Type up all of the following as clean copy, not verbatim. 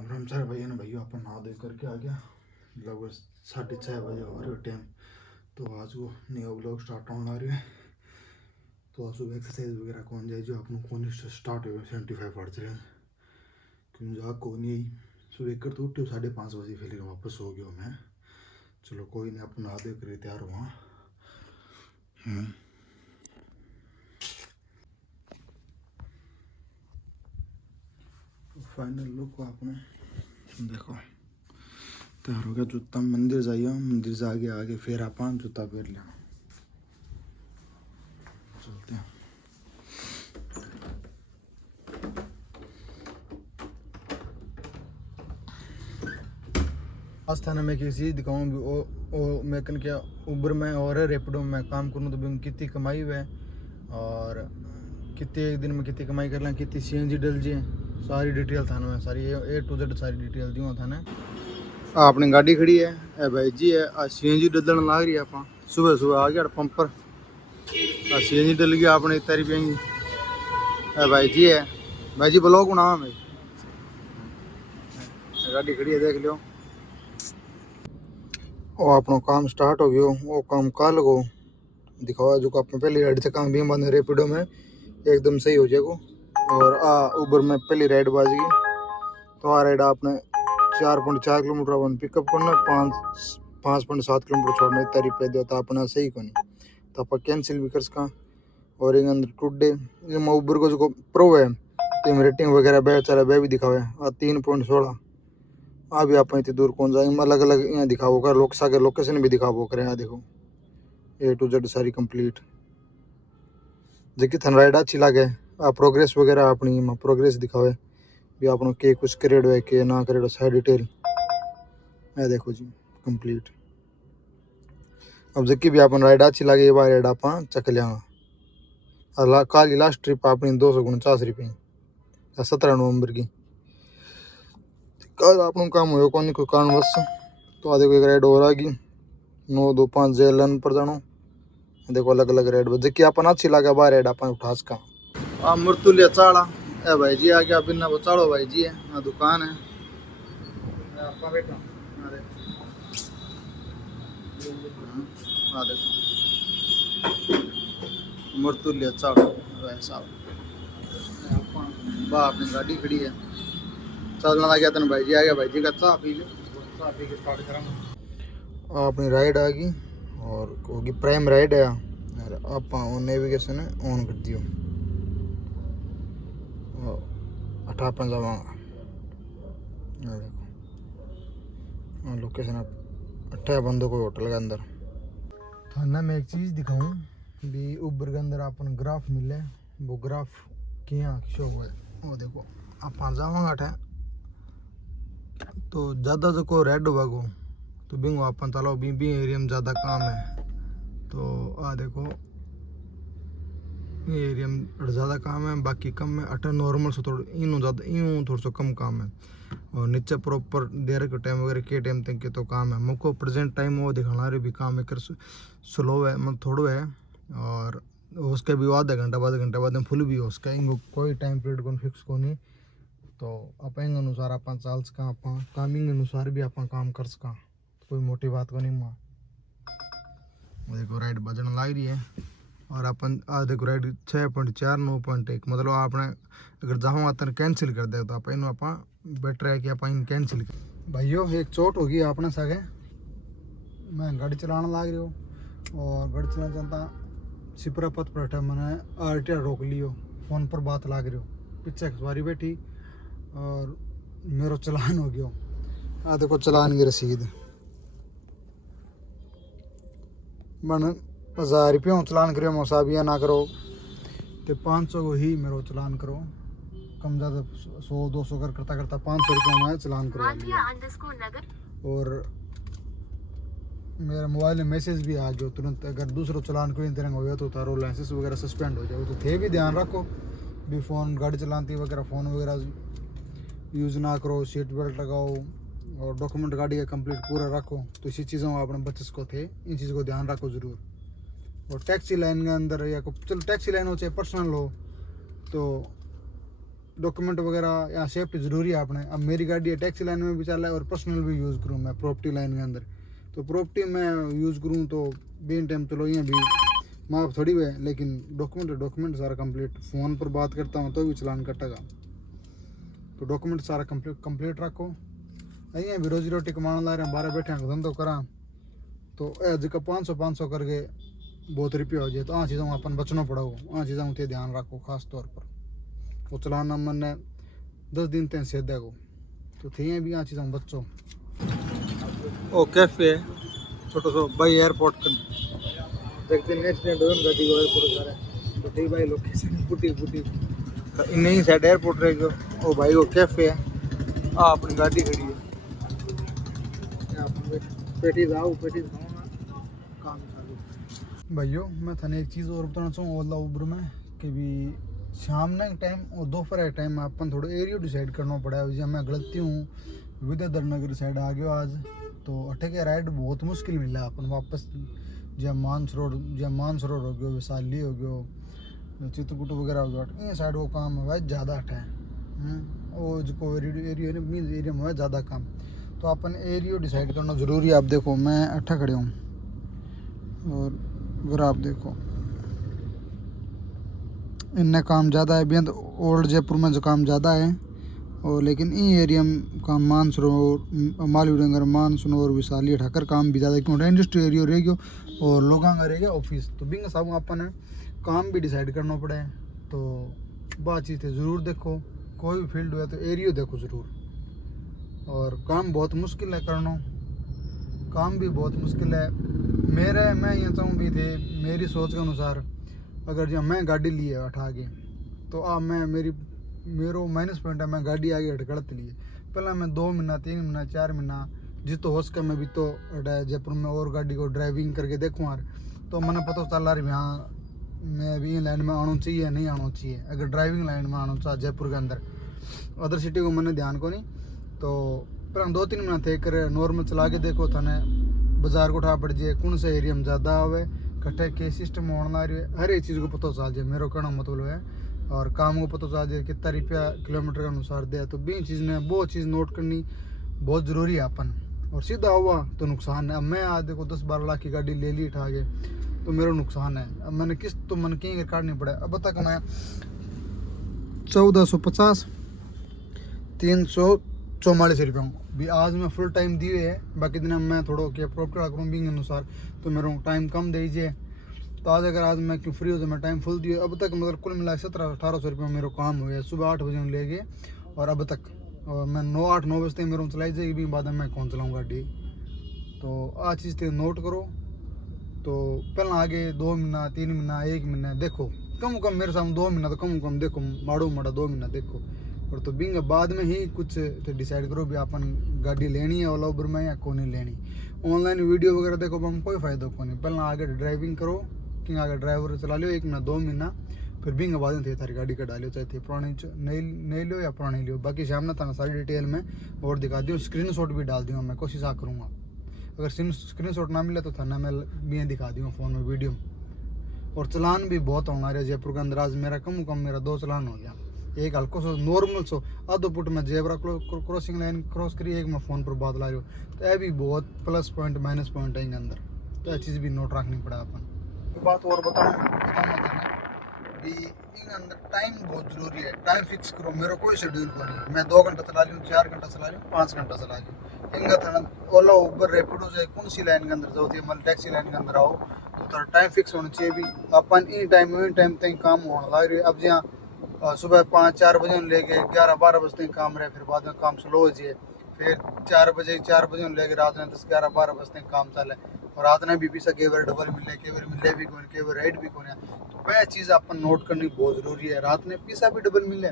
राम राम सारे भैया ने भैया अपन नहा धो करके आ गया। लगभग 6:30 बजे हो रही हो टाइम। तो आज वो नया व्लॉग स्टार्ट होने लग रही है। तो आज सुबह एक्सरसाइज वगैरह कौन जाए जो अपन कौन स्टार्ट हो 75 पढ़ चले क्यों जा को नहीं सुबह कर तो उठे 5:30 बजे फिर वापस हो गया मैं। चलो कोई नहीं अपन नहा धो कर तैयार हुआ। फाइनल लुक आपने देखो तैयार हो गया। जूता मंदिर जाइए, मंदिर से आगे फिर आप जूता पहन लिया चलते हैं। आज थाने में किसी चीज़ दिखाऊँ भी ओ मैं कन क्या उबर में और रेपिडो में काम करूँ तो भी कितनी कमाई हुई है और कितने एक दिन में कितनी कमाई कर लें, कितनी CNG डल जी सारी डिटेल थाने में सारी A to Z सारी डिटेल दी थाने। अपनी गाड़ी खड़ी है ए भाई जी है आज CNG डलन लग रही है। आप सुबह सुबह आ गया पंप पर CNG डल गया अपने इतनी पियेंगी ए भाई जी है। भाई जी ब्लॉग बनावा भाई गाड़ी खड़ी है देख लो। वो अपना काम स्टार्ट हो गयो वो काम कल को दिखावा जो अपने पहली राइड से काम भी बंद रेपिडो में एकदम सही हो जाएगा। और उबर में पहली राइड बाज गई तो राइड आपने 4.4 किलोमीटर वन पिकअप करना 5.7 किलोमीटर छोड़ना इतना रुपये दो तो अपना सही को नहीं तो आप कैंसिल भी कर सका। और एक अंदर टुडे उबर को जो प्रो है तो रेटिंग वगैरह बेचारा भी दिखावे 3.16 भी आप इतनी दूर कौन जाए अलग अलग यहाँ दिखाओ कर लोकेशन भी दिखाओ करें। यहाँ देखो A to Z सारी कंप्लीट जबकि थन राइड अच्छी लगे प्रोग्रेस वगैरह अपनी प्रोग्रेस दिखावे भी आप के कुछ करेड है के ना करेड सारी डिटेल है देखो जी कंप्लीट। अब जबकि भी अपन राइड अच्छी लगे ये बार राइड आप चक लिया। कल लास्ट ट्रिप अपनी 249 रुपये 17 नवंबर की कल आप काम हो कौन कोई कारणवश तो देखो एक राइड और आ गई 925 जेलन पर जानो देखो अलग अलग रेट जबकि अपन अच्छी लगे बाहर रेट अपन उठा सका। मृतुल्य चाड़ा ए भाई जी आ गया बिना चाड़ो भाई जी है ना दुकान है बैठा मृतुल्य चाड़ो भाई साहब वाह अपनी गाड़ी खड़ी है चलना लग गया तेन भाई जी आ गया भाई जी का चाह पी ले चाह पी के स्टार्ट करा अपनी राइड आ गई और होगी प्राइम राइड है। आप नेविगेशन ऑन कर दियो 58 जावांगा देखो लोकेशन आप 8 बंदों को होटल के अंदर थाना में एक चीज़ दिखाऊं भी उबर के अंदर अपन ग्राफ मिले वो ग्राफ क्या शो हुआ है वो देखो आप जावांगा 8 तो ज़्यादा जो को रेड होगा को तो बिंगो अपन चलो बी एरिया में ज़्यादा काम है तो देखो ये एरिया में ज़्यादा काम है बाकी कम है 8 नॉर्मल से थोड़ा यूँ ज़्यादा यूँ थोड़ा सा कम काम है। और नीचे प्रॉपर देर के टाइम वगैरह के टाइम तक के तो काम है मुझको प्रेजेंट टाइम वो दिखाना रहे भी काम एक स्लो है मतलब थोड़ा है और उसके भी आधा घंटा बाद फुल भी हो उसका कोई टाइम पीरियड को फिक्स को नहीं तो आप अनुसार आप चाल सका आप कामिंग अनुसार भी आप काम कर सका कोई मोटी बात को नहीं माँ देखो राइड बजन लग रही है। और अपन देखो राइड 6.4 9.1 मतलब आपने अगर जाऊँ आते कैंसिल कर दे तो आप इन बेटर है कि आप इन कैंसिल कर भाइयों एक चोट होगी आपने सगे मैं गाड़ी चलाना लग रही हो और गाड़ी चलाना चाहता सिपरा पथ पर मैंने RTR रोक लियो फ़ोन पर बात लग रही हो पीछे सवारी बैठी और मेरा चलान हो गया। देखो चलान की रसीद मन 1000 रुपये चलान करो मौसाबिया ना करो तो 500 को ही मेरे चलान करो कम ज़्यादा 100-200 करता 500 रुपये में चलान करो। और मेरा मोबाइल में मैसेज भी आ गया तुरंत अगर दूसरा चलान कोई तरह हो गया तो तारो लाइसेंस वगैरह सस्पेंड हो जाए तो थे भी ध्यान रखो भी फ़ोन गाड़ी चलाती वगैरह फ़ोन वगैरह यूज़ ना करो सीट बेल्ट लगाओ और डॉक्यूमेंट गाड़ी का कंप्लीट पूरा रखो तो इसी चीज़ों में अपने बच्चे को थे इन चीज़ को ध्यान रखो ज़रूर। और टैक्सी लाइन के अंदर या चलो टैक्सी लाइन हो चाहे पर्सनल हो तो डॉक्यूमेंट वगैरह या सेफ्टी ज़रूरी है अपने। अब मेरी गाड़ी है टैक्सी लाइन में भी चल रहा है और पर्सनल भी यूज़ करूँ मैं प्रॉपर्टी लाइन के अंदर, तो प्रॉपर्टी में यूज़ करूँ तो बेन टाइम चलो यहाँ भी माफ थोड़ी हुए, लेकिन डॉक्यूमेंट सारा कंप्लीट। फ़ोन पर बात करता हूँ तो भी चलान कटेगा, तो डॉक्यूमेंट सारा कंप्लीट रखो। अँ भी रोजी रोटी कमाने ला रहे हैं, बारह बैठे धंधो करा तो अज का 500 करके बहुत रुपया हो जाए, तो आ चीज़ों में अपन बचना पड़ेगा, आ चीज़ों में ध्यान रखो खास तौर पर। वो चलाना मैंने 10 दिन तक से देखो तो थे भी आ चीज़ों में बच्चों। ओ कैफे छोटो सो भाई एयरपोर्ट कर देखते एक्सीडेंट हो गाड़ी को एयरपोर्ट जा रहा है, तो भाई लोकेशन फुटी नहीं साइड एयरपोर्ट रह गयो। ओ भाई वो कैफे है, आ अपनी गाड़ी खड़ी है, पेटी जाओ पेटी काम चालू। भाइयों मैं थाने एक चीज़ और बताना चाहूँ ओला उबर में कि भी शाम ने टाइम और दोपहर के टाइम अपन थोड़ा एरिया डिसाइड करना पड़ा है। जब मैं गलती हूँ विद्याधर नगर साइड आ गया आज, तो अठे के राइड बहुत मुश्किल मिला अपन वापस। जब मानसरोवर हो गयो, विशाली हो गयो, चित्रकूट वगैरह हो गया, ये साइड वो काम है ज़्यादा अठे वो जो एरिया में है ज़्यादा काम, तो अपन एरिया डिसाइड करना ज़रूरी है। आप देखो मैं अठा खड़े हूँ और अगर आप देखो इनने काम ज़्यादा है बेंद ओल्ड जयपुर में जो काम ज़्यादा है, और लेकिन इन एरिया में काम मानसरोवर मालवीय मानसरोवर विशाली ठाकर काम भी ज़्यादा क्यों इंडस्ट्री एरिया रह गयो और लोगों का रह गया ऑफिस, तो बिंग साहब अपन काम भी डिसाइड करना पड़े। तो बात चीज़ है ज़रूर देखो, कोई भी फील्ड हुआ तो एरिया देखो ज़रूर। और काम बहुत मुश्किल है करना, काम भी बहुत मुश्किल है मैं ये चाहूँ भी थे मेरी सोच के अनुसार, अगर जब मैं गाड़ी लिए उठा के तो मैं मेरो माइनस पॉइंट है, मैं गाड़ी आगे हट गलत लिए पहले मैं 2 महीना 3 महीना 4 महीना जिस तो हो सके मैं भी तो जयपुर में और गाड़ी को ड्राइविंग करके देखूँ यार, तो मैंने पता चला रही हाँ मैं भी लाइन में आना चाहिए नहीं आना चाहिए। अगर ड्राइविंग लाइन में आना चाहिए जयपुर के अंदर, अदर सिटी को मैंने ध्यान को नहीं, तो पर 2-3 महीना थे कर नॉर्मल चला के देखो थाने बाजार को उठा पड़ जाए कौन से एरिया में ज़्यादा आवे कट्टे के सिस्टम होने ला रही है, हर एक चीज़ को पता चल जाए। मेरा कहना मतलब है और काम को पता चल जाए कितना रुपया किलोमीटर के अनुसार दे, तो बी चीज़ ने वो चीज़ नोट करनी बहुत ज़रूरी है अपन। और सीधा हुआ तो नुकसान है। अब मैं आज देखो 10-12 लाख की गाड़ी ले ली उठा के तो मेरा नुकसान है। अब मैंने किस्त तो मन कहीं काटनी पड़े, अब तक मैं 1450 344 रुपये भी आज मैं फुल टाइम दिए है, बाकी दिन मैं थोड़ा क्या प्रॉपर करूँ बिंग अनुसार, तो मेरा टाइम कम दीजिए। तो आज अगर आज मैं क्यों फ्री हो तो मैं टाइम फुल दिए अब तक, मतलब कुल मिला 1700-1800 रुपये मेरा काम हुआ है। सुबह 8 बजे ले गए और अब तक और मैं 9 बजे तक मेरे चलाई जाएगी भी बाद में मैं कौन चलाऊँ गाड़ी। तो आ चीज़ थे नोट करो, तो पहला आगे 2 महीना 3 महीना 1 महीना देखो, कम मेरे सामने 2 महीना तो कम देखो माड़ा 2 महीना देखो, और तो बिंग बाद में ही कुछ तो डिसाइड करो भी अपन गाड़ी लेनी है ओला उबर में या कौन नहीं लेनी। ऑनलाइन वीडियो वगैरह देखो हम कोई फ़ायदा को नहीं, पहले आगे ड्राइविंग करो कि आगे ड्राइवर चला लियो 1 महीना 2 महीना, फिर बिंग बाद में थे थारी गाड़ी का डालियो, चाहे थे पुरानी नहीं लियो या पुरानी लियो। बाकी सामने था सारी डिटेल में और दिखा दियो, स्क्रीनशॉट भी डाल दूँगा, मैं कोशिश आ करूँगा। अगर स्क्रीनशॉट ना मिले तो थाना मैं भी दिखा दूँगा फ़ोन में वीडियो। और चलान भी बहुत होना रहा जयपुर के अंदर, आज मेरा कम मेरा 2 चलान हो गया। एक हल्को सो नॉर्मल सो आधो फुट में जेबरा क्रॉसिंग लाइन क्रॉस करी, एक मैं फ़ोन पर बात ला रही हूँ, तो यह भी बहुत प्लस पॉइंट माइनस पॉइंट है इनके अंदर, तो यह चीज़ भी नोट रखनी पड़ा अपन। बात और बताऊँ भी इन अंदर टाइम बहुत ज़रूरी है, टाइम फिक्स करो। मेरा कोई शेड्यूल को नहीं, मैं 2 घंटा चला लूँ 4 घंटा चला लूँ 5 घंटा चला लूँ इनका थाना ओला उबर रैपिडो से कौन सी लाइन के अंदर जाओ मतलब टैक्सी लाइन के अंदर आओ तो थोड़ा टाइम फिक्स होना चाहिए भी अपन इन टाइम तक काम होने लग रही है। अब जहाँ सुबह 5-4 बजे लेके 11-12 बजे तक काम रहे, फिर बाद में काम स्लो हो जाए, फिर 4 बजे लेके रात में 10-11-12 बजे तक काम चले, और रात में भी पीछा कई बार डबल मिले कई बार मिले भी कौन कई बार राइड भी कौन, तो वह चीज़ अपन नोट करनी बहुत ज़रूरी है। रात में पीछा भी डबल मिले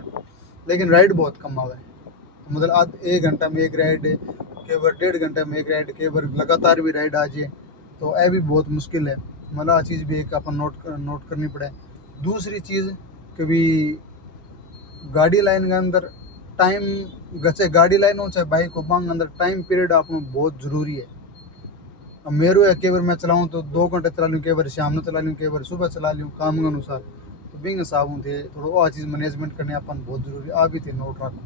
लेकिन राइड बहुत कम आवे, तो मतलब आज 1 घंटा में एक राइड कई बार 1.5 घंटे में एक राइड कई बार लगातार भी राइड आ जाए, तो यह भी बहुत मुश्किल है। मतलब आ चीज़ भी एक अपन नोट करनी पड़े। दूसरी चीज़ कभी गाड़ी लाइन के अंदर टाइम चाहे गाड़ी लाइन हो चाहे बाइक हो बांग अंदर टाइम पीरियड आपको बहुत ज़रूरी है। अब मेरे है कई बार मैं चलाऊँ तो 2 घंटे चला लूँ, कई बार शाम में चला लूँ, कई बार सुबह चला लूँ काम के अनुसार, तो तो बिंग साबुन थे थोड़ा आ चीज़ मैनेजमेंट करने अपन बहुत जरूरी आ भी थे नोट रखो।